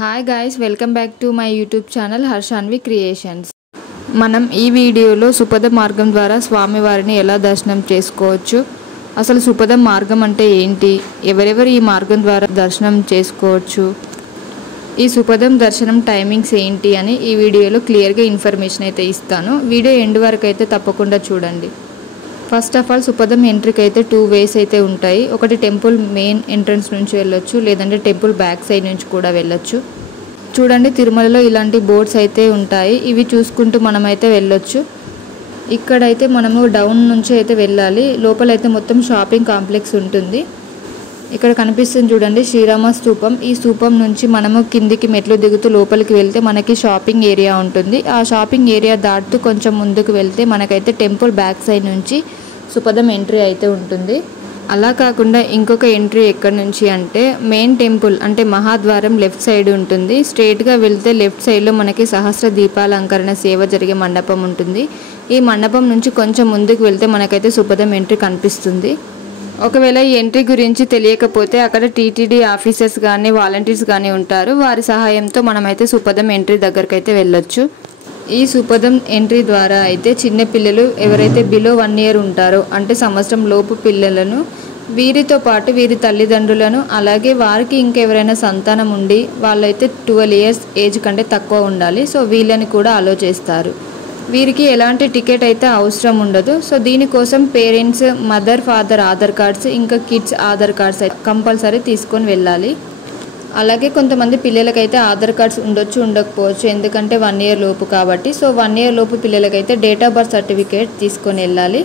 Hi guys, welcome back to my YouTube channel Harshanvi Creations. మనం ఈ వీడియోలో సుపథ మార్గం ద్వారా స్వామివారిని ఎలా దర్శనం చేసుకోవచ్చు, అసలు సుపథ మార్గం అంటే ఏంటి, ఎవరెవరు ఈ మార్గం ద్వారా దర్శనం చేసుకోవచ్చు, ఈ సుపథం దర్శనం టైమింగ్స్ ఏంటి అని ఈ వీడియోలో క్లియర్గా ఇన్ఫర్మేషన్ అయితే ఇస్తాను. వీడియో ఎండ్ వరకు అయితే తప్పకుండా చూడండి. ఫస్ట్ ఆఫ్ ఆల్ సుపథం ఎంట్రీకి అయితే 2 వేస్ అయితే ఉంటాయి. ఒకటి టెంపుల్ మెయిన్ ఎంట్రన్స్ నుంచి వెళ్ళొచ్చు, లేదంటే టెంపుల్ బ్యాక్ సైడ్ నుంచి కూడా వెళ్ళొచ్చు. చూడండి, తిరుమలలో ఇలాంటి బోర్డ్స్ అయితే ఉంటాయి. ఇవి చూసుకుంటూ మనమైతే వెళ్ళొచ్చు. ఇక్కడైతే మనము డౌన్ నుంచి అయితే వెళ్ళాలి. లోపలైతే మొత్తం షాపింగ్ కాంప్లెక్స్ ఉంటుంది. ఇక్కడ కనిపిస్తుంది చూడండి, శ్రీరామ స్తూపం. ఈ స్తూపం నుంచి మనము కిందికి మెట్లు దిగుతూ లోపలికి వెళ్తే మనకి షాపింగ్ ఏరియా ఉంటుంది. ఆ షాపింగ్ ఏరియా దాటుతూ కొంచెం ముందుకు వెళ్తే మనకైతే టెంపుల్ బ్యాక్ సైడ్ నుంచి సుపథం ఎంట్రీ అయితే ఉంటుంది. అలా కాకుండా ఇంకొక ఎంట్రీ ఎక్కడి నుంచి అంటే మెయిన్ టెంపుల్ అంటే మహాద్వారం లెఫ్ట్ సైడ్ ఉంటుంది. స్ట్రైట్గా వెళ్తే లెఫ్ట్ సైడ్లో మనకి సహస్ర దీపాలంకరణ సేవ జరిగే మండపం ఉంటుంది. ఈ మండపం నుంచి కొంచెం ముందుకు వెళ్తే మనకైతే సుపథం ఎంట్రీ కనిపిస్తుంది. ఒకవేళ ఈ ఎంట్రీ గురించి తెలియకపోతే అక్కడ టీటీడీ ఆఫీసర్స్ కానీ వాలంటీర్స్ కానీ ఉంటారు. వారి సహాయంతో మనమైతే సుపథం ఎంట్రీ దగ్గరకు అయితే వెళ్ళొచ్చు. ఈ సుపథం ఎంట్రీ ద్వారా అయితే చిన్న పిల్లలు ఎవరైతే బిలో 1 year ఉంటారో అంటే సంవత్సరం లోపు పిల్లలను, వీరితో పాటు వీరి తల్లిదండ్రులను, అలాగే వారికి ఇంకెవరైనా సంతానం ఉండి వాళ్ళైతే 12 years ఏజ్ కంటే తక్కువ ఉండాలి. సో వీళ్ళని కూడా అలో చేస్తారు. వీరికి ఎలాంటి టికెట్ అయితే అవసరం ఉండదు. సో దీనికోసం parents, mother, father Aadhaar cards, ఇంకా కిడ్స్ ఆధార్ కార్డ్స్ అయితే కంపల్సరీ తీసుకొని వెళ్ళాలి. అలాగే కొంతమంది పిల్లలకైతే ఆధార్ కార్డ్స్ ఉండొచ్చు, ఉండకపోవచ్చు, ఎందుకంటే 1 year లోపు కాబట్టి. సో 1 year లోపు పిల్లలకైతే డేట్ ఆఫ్ బర్త్ సర్టిఫికేట్ తీసుకొని వెళ్ళాలి.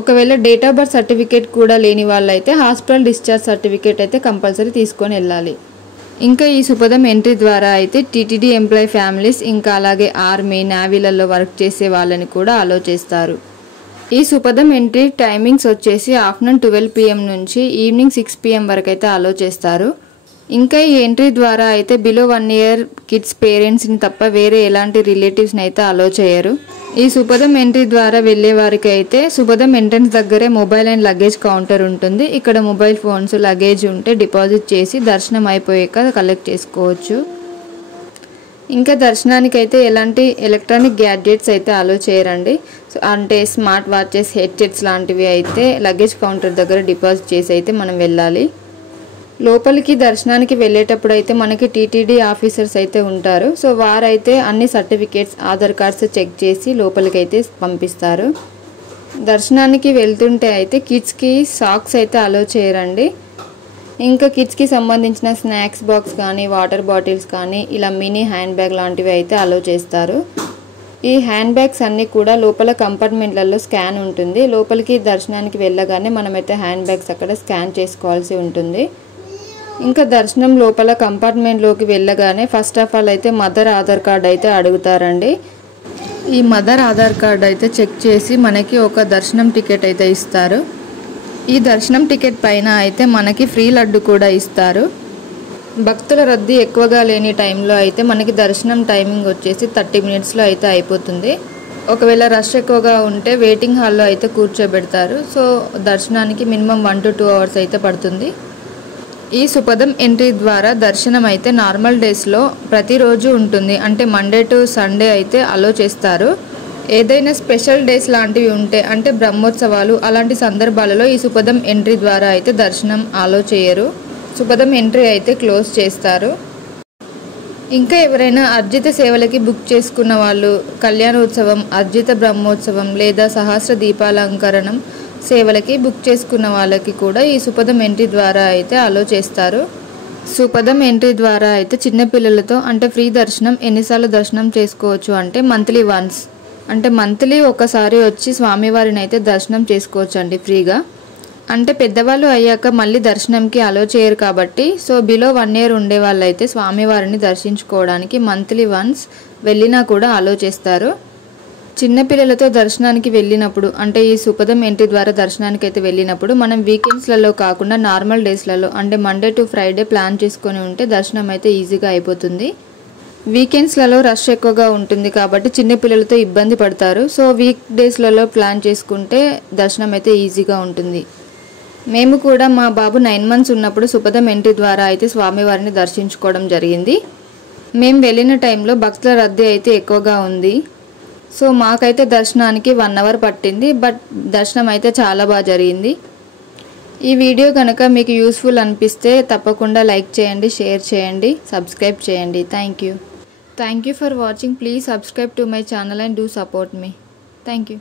ఒకవేళ డేట్ ఆఫ్ బర్త్ సర్టిఫికేట్ కూడా లేని వాళ్ళైతే హాస్పిటల్ డిశ్చార్జ్ సర్టిఫికేట్ అయితే కంపల్సరీ తీసుకొని వెళ్ళాలి. ఇంకా ఈ సుపథం ఎంట్రీ ద్వారా అయితే టీటీడీ ఎంప్లాయీ ఫ్యామిలీస్, ఇంకా అలాగే ఆర్మీ, నేవీలలో వర్క్ చేసే వాళ్ళని కూడా అలో చేస్తారు. ఈ సుపథం ఎంట్రీ టైమింగ్స్ వచ్చేసి ఆఫ్టర్నూన్ 12 PM నుంచి ఈవినింగ్ 6 PM వరకు అయితే అలో చేస్తారు. ఇంకా ఈ ఎంట్రీ ద్వారా అయితే బిలో 1 year కిడ్స్ పేరెంట్స్ని తప్ప వేరే ఎలాంటి రిలేటివ్స్ని అయితే అలో చేయరు. ఈ సుపథం ఎంట్రీ ద్వారా వెళ్ళే వారికి అయితే సుపథం ఎంట్రన్స్ దగ్గరే మొబైల్ అండ్ లగేజ్ కౌంటర్ ఉంటుంది. ఇక్కడ మొబైల్ ఫోన్స్, లగేజ్ ఉంటే డిపాజిట్ చేసి దర్శనం అయిపోయాక కలెక్ట్ చేసుకోవచ్చు. ఇంకా దర్శనానికి అయితే ఎలాంటి ఎలక్ట్రానిక్ గ్యాడ్జెట్స్ అయితే అలో చేయరండి. సో అంటే స్మార్ట్ వాచెస్, హెడ్సెట్స్ లాంటివి అయితే లగేజ్ కౌంటర్ దగ్గర డిపాజిట్ చేసి అయితే మనం వెళ్ళాలి. లోపలికి దర్శనానికి వెళ్ళేటప్పుడు అయితే మనకి టీటీడీ ఆఫీసర్స్ అయితే ఉంటారు. సో వారైతే అన్ని సర్టిఫికేట్స్, ఆధార్ కార్డ్స్ చెక్ చేసి లోపలికి అయితే పంపిస్తారు. దర్శనానికి వెళ్తుంటే అయితే కిడ్స్కి సాక్స్ అయితే అలో చేయరండి. ఇంకా కిడ్స్కి సంబంధించిన స్నాక్స్ బాక్స్ కానీ, వాటర్ బాటిల్స్ కానీ, ఇలా మినీ హ్యాండ్ బ్యాగ్ లాంటివి అయితే అలో చేస్తారు. ఈ హ్యాండ్ బ్యాగ్స్ అన్నీ కూడా లోపల కంపార్ట్మెంట్లలో స్కాన్ ఉంటుంది. లోపలికి దర్శనానికి వెళ్ళగానే మనమైతే హ్యాండ్ బ్యాగ్స్ అక్కడ స్కాన్ చేసుకోవాల్సి ఉంటుంది. ఇంకా దర్శనం లోపల కంపార్ట్మెంట్లోకి వెళ్ళగానే ఫస్ట్ ఆఫ్ ఆల్ అయితే మదర్ ఆధార్ కార్డ్ అయితే అడుగుతారండి. ఈ మదర్ ఆధార్ కార్డ్ అయితే చెక్ చేసి మనకి ఒక దర్శనం టికెట్ అయితే ఇస్తారు. ఈ దర్శనం టికెట్ పైన అయితే మనకి ఫ్రీ లడ్డు కూడా ఇస్తారు. భక్తుల రద్దీ ఎక్కువగా లేని టైంలో అయితే మనకి దర్శనం టైమింగ్ వచ్చేసి 30 minutesలో అయితే అయిపోతుంది. ఒకవేళ రష్ ఎక్కువగా ఉంటే వెయిటింగ్ హాల్లో అయితే కూర్చోబెడతారు. సో దర్శనానికి మినిమం 1 to 2 hours అయితే పడుతుంది. ఈ సుపథం ఎంట్రీ ద్వారా దర్శనం అయితే నార్మల్ డేస్లో ప్రతిరోజు ఉంటుంది. అంటే మండే టు సండే అయితే అలో చేస్తారు. ఏదైనా స్పెషల్ డేస్ లాంటివి ఉంటే అంటే బ్రహ్మోత్సవాలు అలాంటి సందర్భాలలో ఈ సుపథం ఎంట్రీ ద్వారా అయితే దర్శనం అలో చేయరు. సుపథం ఎంట్రీ అయితే క్లోజ్ చేస్తారు. ఇంకా ఎవరైనా అర్జిత సేవలకి బుక్ చేసుకున్న వాళ్ళు కళ్యాణోత్సవం, అర్జిత బ్రహ్మోత్సవం లేదా సహస్ర దీపాలంకరణం సేవలకి బుక్ చేసుకున్న వాళ్ళకి కూడా ఈ సుపథం ఎంట్రీ ద్వారా అయితే అలో చేస్తారు. సుపథం ఎంట్రీ ద్వారా అయితే చిన్నపిల్లలతో అంటే ఫ్రీ దర్శనం ఎన్నిసార్లు దర్శనం చేసుకోవచ్చు అంటే మంత్లీ వన్స్, అంటే మంత్లీ ఒకసారి వచ్చి స్వామివారిని అయితే దర్శనం చేసుకోవచ్చు అండి ఫ్రీగా. అంటే పెద్దవాళ్ళు అయ్యాక మళ్ళీ దర్శనంకి అలో చేయరు కాబట్టి సో బిలో 1 year ఉండే వాళ్ళైతే స్వామివారిని దర్శించుకోవడానికి మంత్లీ వన్స్ వెళ్ళినా కూడా అలో చేస్తారు. చిన్నపిల్లలతో దర్శనానికి వెళ్ళినప్పుడు అంటే ఈ సుపథం ఎంట్రీ ద్వారా దర్శనానికి అయితే వెళ్ళినప్పుడు మనం వీకెండ్స్లలో కాకుండా నార్మల్ డేస్లలో అంటే మండే టు ఫ్రైడే ప్లాన్ చేసుకొని ఉంటే దర్శనం అయితే ఈజీగా అయిపోతుంది. వీకెండ్స్లలో రష్ ఎక్కువగా ఉంటుంది కాబట్టి చిన్నపిల్లలతో ఇబ్బంది పడతారు. సో వీక్ డేస్లలో ప్లాన్ చేసుకుంటే దర్శనం అయితే ఈజీగా ఉంటుంది. మేము కూడా మా బాబు 9 months ఉన్నప్పుడు సుపథం ఎంట్రీ ద్వారా అయితే స్వామివారిని దర్శించుకోవడం జరిగింది. మేము వెళ్ళిన టైంలో భక్తుల రద్దీ అయితే ఎక్కువగా ఉంది. సో మాకైతే దర్శనానికి 1 అవర్ పట్టింది. బట్ దర్శనం అయితే చాలా బాగా జరిగింది. ఈ వీడియో కనుక మీకు యూస్ఫుల్ అనిపిస్తే తప్పకుండా లైక్ చేయండి, షేర్ చేయండి, సబ్స్క్రైబ్ చేయండి. Thank you for watching. Please subscribe to my channel and do support me. Thank you.